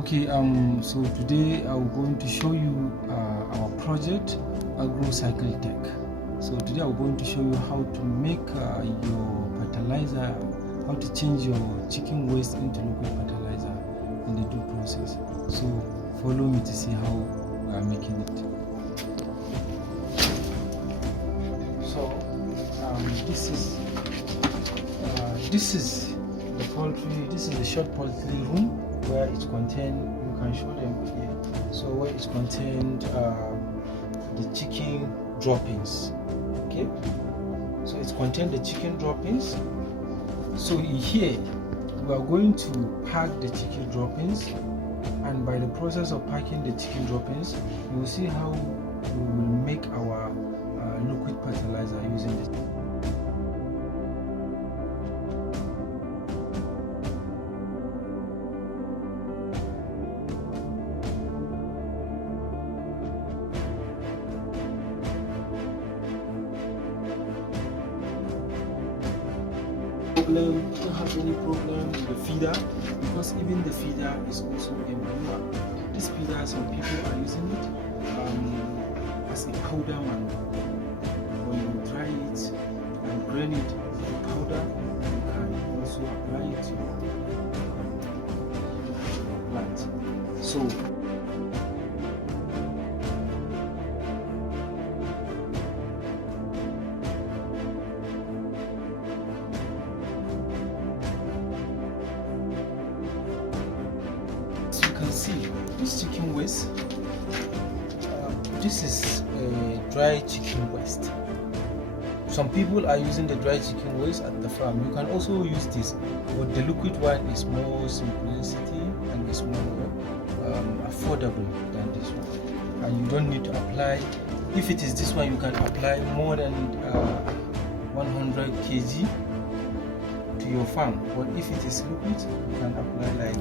Okay, so today I'm going to show you our project Cycle Tech. So today I'm going to show you how to make your fertilizer, how to change your chicken waste into liquid fertilizer in the due process. So follow me to see how we are making it. So this is the poultry. This is the short poultry room where it's contained. You can show them here. So where it's contained the chicken droppings. Okay. So it's contained the chicken droppings. So here we are going to pack the chicken droppings, and by the process of packing the chicken droppings, you will see how we will make our liquid fertilizer using this. We don't have any problem with the feeder, because even the feeder is also a manure. This feeder, some people are using it as a powder manure. When you dry it and grind it to powder, you can also apply it to your plant. So see this chicken waste. This is a dry chicken waste. Some people are using the dry chicken waste at the farm. You can also use this, but the liquid one is more simplicity and is more affordable than this one. And you don't need to apply. If it is this one, you can apply more than 100 kg to your farm. But if it is liquid, you can apply like